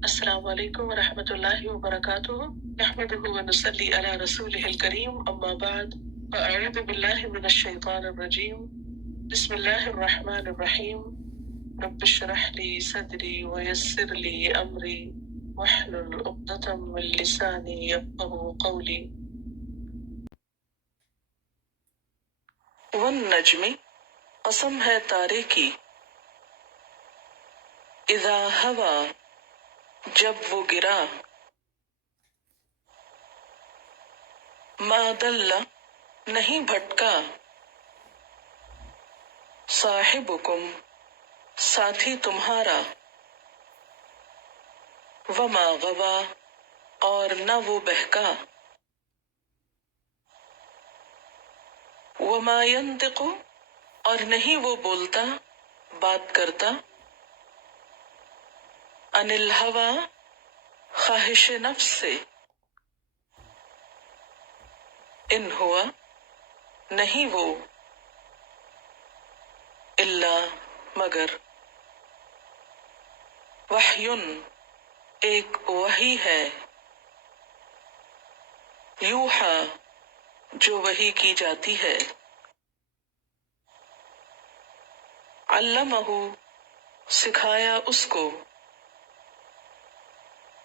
السلام علیکم ورحمۃ اللہ وبرکاتہ نحمده ونصلی علی رسوله الکریم اما بعد فاعوذ باللہ من الشیطان الرجیم بسم اللہ الرحمن الرحیم رب اشرح لی صدری ویسر لی امری واحلل عقدۃ من لسانی یفقهوا قولی والنجم قسم ہے تارے کی اذا ہوا جب وہ گرا ما دل نہیں بھٹکا صاحبکم ساتھی تمہارا وما غوا اور نہ وہ بہکا وما ينطق اور نہیں وہ بولتا بات کرتا عن الہوا خواہش نفس سے ان ہوا نہیں وہ الا مگر وحیٌ ایک وحی ہے یوحا جو وحی کی جاتی ہے علمہ سکھایا اس کو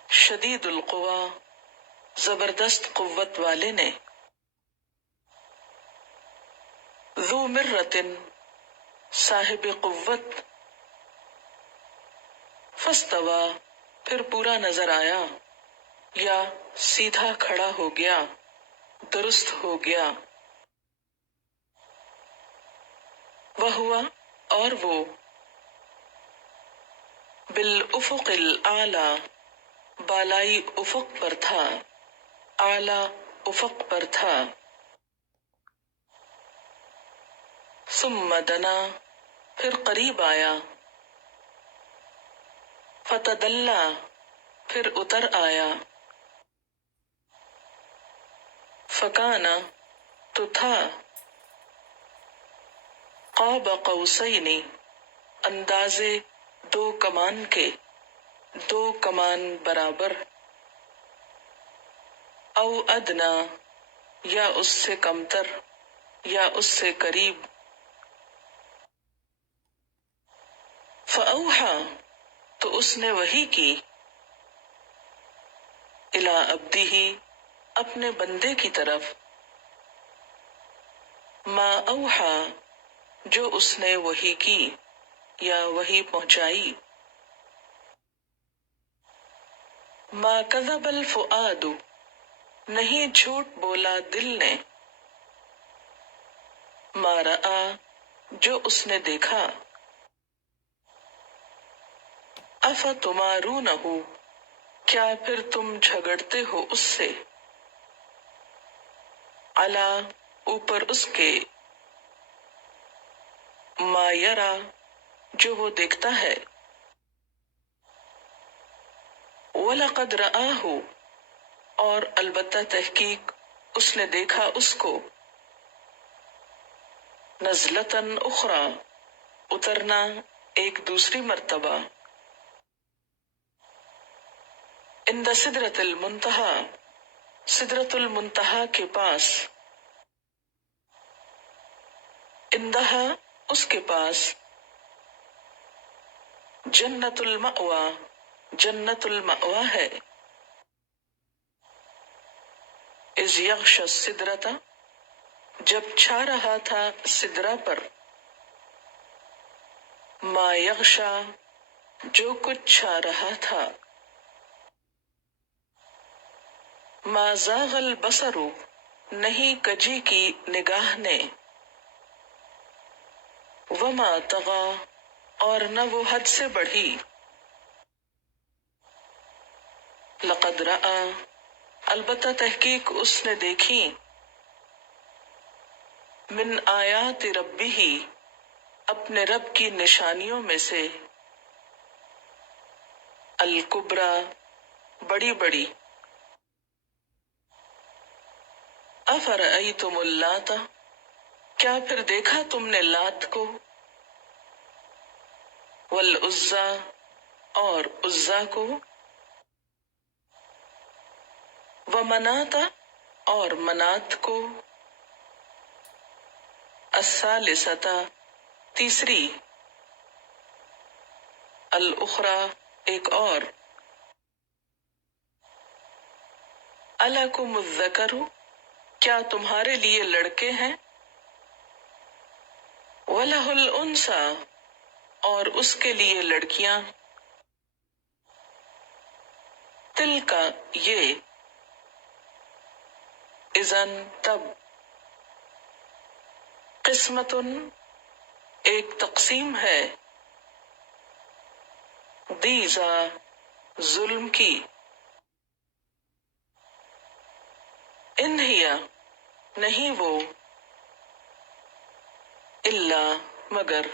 شدید القوا زبردست قوت والے نے ذو مرۃ صاحب قوت فاستوی پھر پورا نظر آیا یا سیدھا کھڑا ہو گیا درست ہو گیا وہوا اور وہ بالافق الاعلی بالائی افق پر تھا اعلی افق پر تھا ثم دنا پھر قریب آیا فتدلی پھر اتر آیا فکانا تو تھا قاب قوسین اندازے دو کمان کے دو کمان برابر او ادنا یا اس سے کمتر یا اس سے قریب فاوحا تو اس نے وحی کی الی عبدہ اپنے بندے کی طرف ما اوحا جو اس نے وحی کی یا وحی پہنچائی ما کذب الفؤاد نہیں جھوٹ بولا دل نے ما رآ جو اس نے دیکھا افتمارونہ کیا پھر تم جھگڑتے ہو اس سے علی اوپر اس کے ما یرا جو وہ دیکھتا ہے وَلَقَدْ رَآهُ اور البتہ تحقیق اس نے دیکھا اس کو نزلتاً اخری اترنا ایک دوسری مرتبہ عند سدرۃ المنتہی سدرۃ المنتہی کے پاس عندہا اس کے پاس جنت المأوی جنت المأوی ہے اذ یغشی السدرۃ جب چھا رہا تھا سدرہ پر ما یغشا جو کچھ چھا رہا تھا ما زاغ البصر نہیں کجی کی نگاہ نے وما طغی اور نہ وہ حد سے بڑھی لقد رآ البتہ تحقیق اس نے دیکھی من آیات ربہ اپنے رب کی نشانیوں میں سے الکبریٰ بڑی بڑی افرأیتم اللات کیا پھر دیکھا تم نے لات کو والعزیٰ اور عزیٰ کو ومناتا اور منات کو، الثالثتا تیسری، الاخری ایک اور، الکم الذکر کیا تمہارے لیے لڑکے ہیں، وَلَهُ الْأُنْثَى اور اس کے لیے لڑکیاں، تلک یہ، اذن تب، قسمت ایک تقسیم ہے، دیزا ظلم کی، ان ہی نہیں وہ، الا مگر،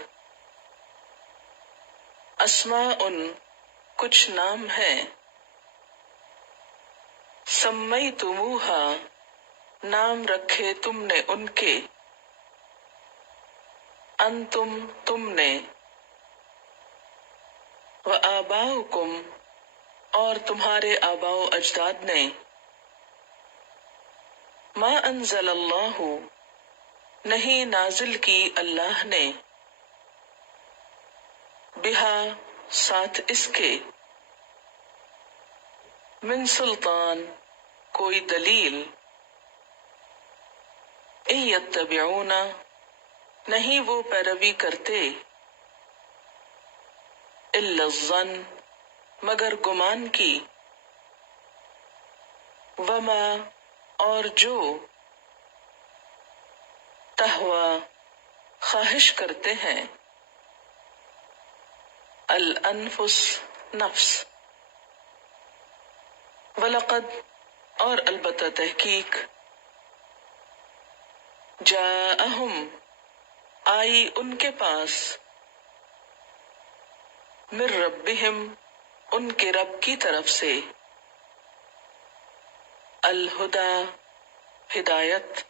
اسماء کچھ نام ہے، سمیتموہا نام رکھے تم نے ان کے، انتم تم نے، وآباؤکم اور تمہارے آباء و اجداد نے، ما انزل اللہ نہیں نازل کی اللہ نے، بہا ساتھ اس کے، من سلطان کوئی دلیل، ان یتبعون نہیں وہ پیروی کرتے، الا الظن مگر گمان کی، وما اور جو، تہوا خواہش کرتے ہیں، الانفس نفس، وَلَقَدْ اور البتہ تحقیق، جاءہم آئی ان کے پاس، من ربہم ان کے رب کی طرف سے، الہدی ہدایت،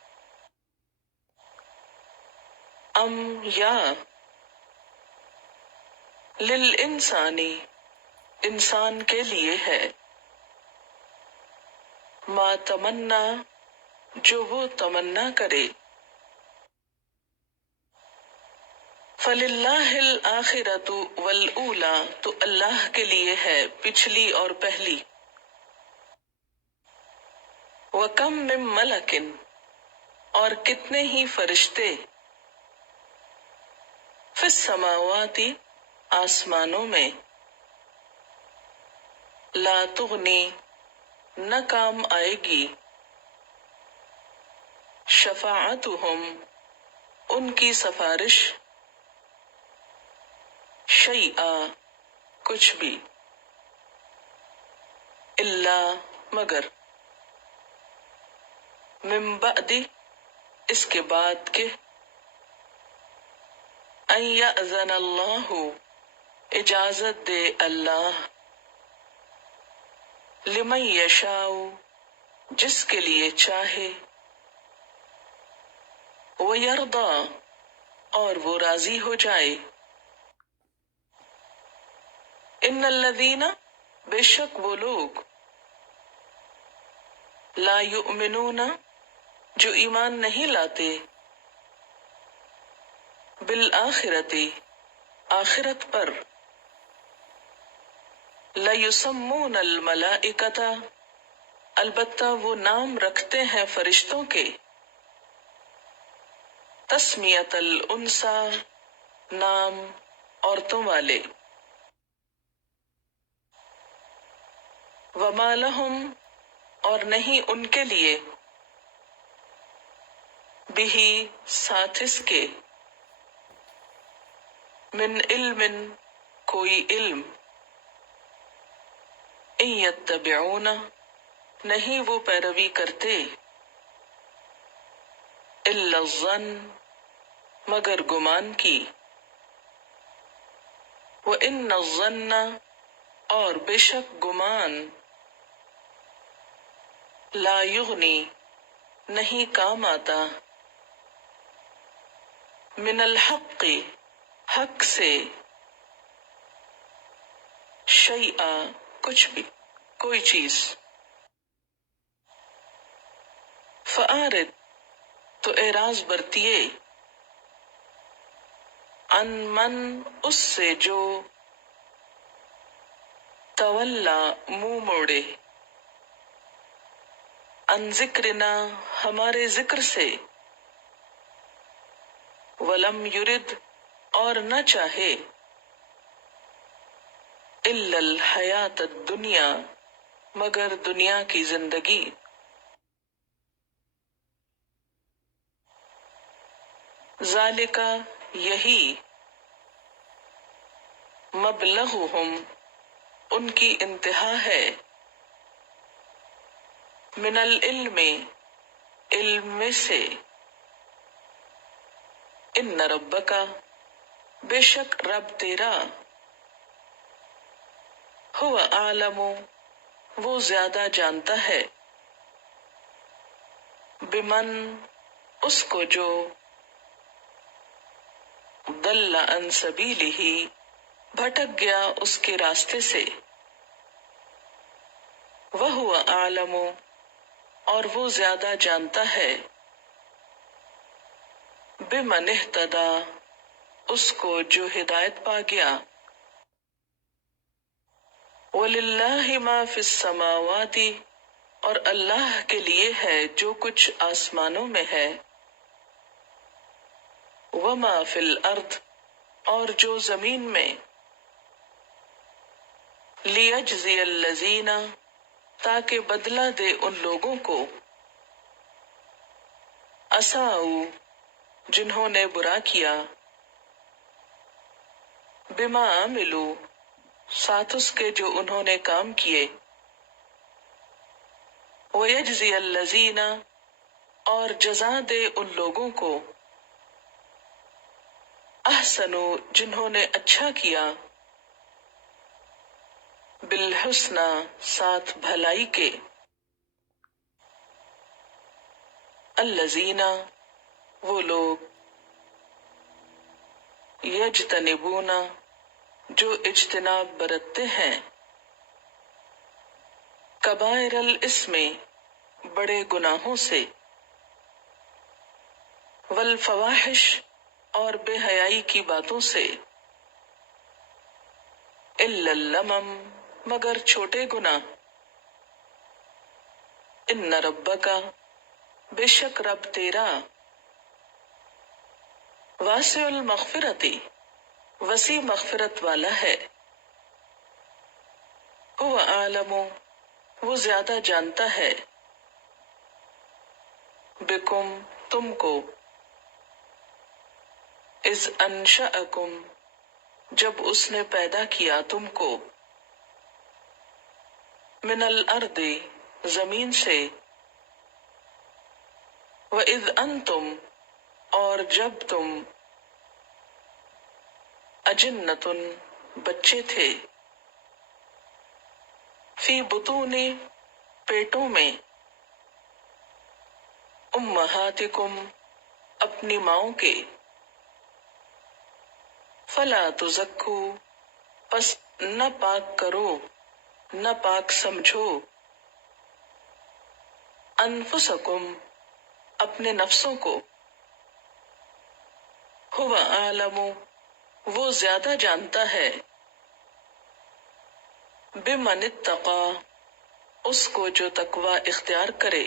ام یا، للانسانی انسان کے لیے ہے، ما تمنا جو وہ تمنا کرے، فللہ الآخرۃ والأولی تو اللہ کے لیے ہے پچھلی اور پہلی، وکم من ملک اور کتنے ہی فرشتے، فی السماوات آسمانوں میں، لا تغنی نہ کام آئے گی، شفاعتہم ان کی سفارش، شیئا کچھ بھی، الا مگر، من بعد اس کے بعد کے، ان یأذن اللہ اجازت دے اللہ، لمن یشاء جس کے لیے چاہے، ویرضی اور وہ راضی ہو جائے، ان الذین بے شک وہ لوگ، لا یؤمنون جو ایمان نہیں لاتے، بالآخرۃ آخرت پر، لیسمون الملائکۃ البتہ وہ نام رکھتے ہیں فرشتوں کے، تسمیۃ الانثی نام عورتوں والے، وما لہم اور نہیں ان کے لیے، بہی ساتھ اس کے، من علم کوئی علم، ان یتبعون نہیں وہ پیروی کرتے، الا الظن مگر گمان کی، وان الظن اور بے شک گمان، لا یغنی نہیں کام آتا، من الحق حق سے، شیئا کچھ بھی کوئی چیز، فآرد تو اعراض برتیے، ان من اس سے جو، تولا منہ موڑے، ان ذکرنا ہمارے ذکر سے، ولم یرد اور نہ چاہے، الا الحیات الدنیا مگر دنیا کی زندگی، ذالک یہی، مبلغہم ان کی انتہا ہے، من العلم علم سے، ان ربک بے شک رب تیرا، هو اعلم وہ زیادہ جانتا ہے، بمن اس کو جو، ضل عن سبیلہ بھٹک گیا اس کے راستے سے، وہو اعلم اور وہ زیادہ جانتا ہے، بمن اہتدی اس کو جو ہدایت پا گیا، وَلِلَّهِ مَا فِي السَّمَاوَاتِ اور اللہ کے لیے ہے جو کچھ آسمانوں میں ہے، وَمَا فِي الْأَرْضِ اور جو زمین میں، لِيَجْزِيَ الَّذِينَ تاکہ بدلہ دے ان لوگوں کو، اساءوا جنہوں نے برا کیا، بما عملوا ساتھ اس کے جو انہوں نے کام کیے، وَيَجْزِيَ الَّذِينَ اور جزا دے ان لوگوں کو، احسنوا جنہوں نے اچھا کیا، بالحسنی ساتھ بھلائی کے، الذین وہ لوگ، یجتنبون جو اجتناب برتتے ہیں، کبائر الاسم بڑے گناہوں سے، والفواحش اور بے حیائی کی باتوں سے، الا اللمم مگر چھوٹے گناہ، ان ربک بے شک رب تیرا، واسع المغفرتی وسیع مغفرت والا ہے، هو اعلم وہ زیادہ جانتا ہے، بکم تم کو، اذ انشأکم جب اس نے پیدا کیا تم کو، من الارض زمین سے، وَإِذْ أَنْتُمْ اور جب تم، اجنتن بچے تھے، فی بطون پیٹوں میں، امہاتکم اپنی ماؤں کے، فلا تزکو پس نہ پاک کرو نہ پاک سمجھو، انفسکم اپنے نفسوں کو، هو اعلم وہ زیادہ جانتا ہے، بمن اتقی اس کو جو تقوی اختیار کرے،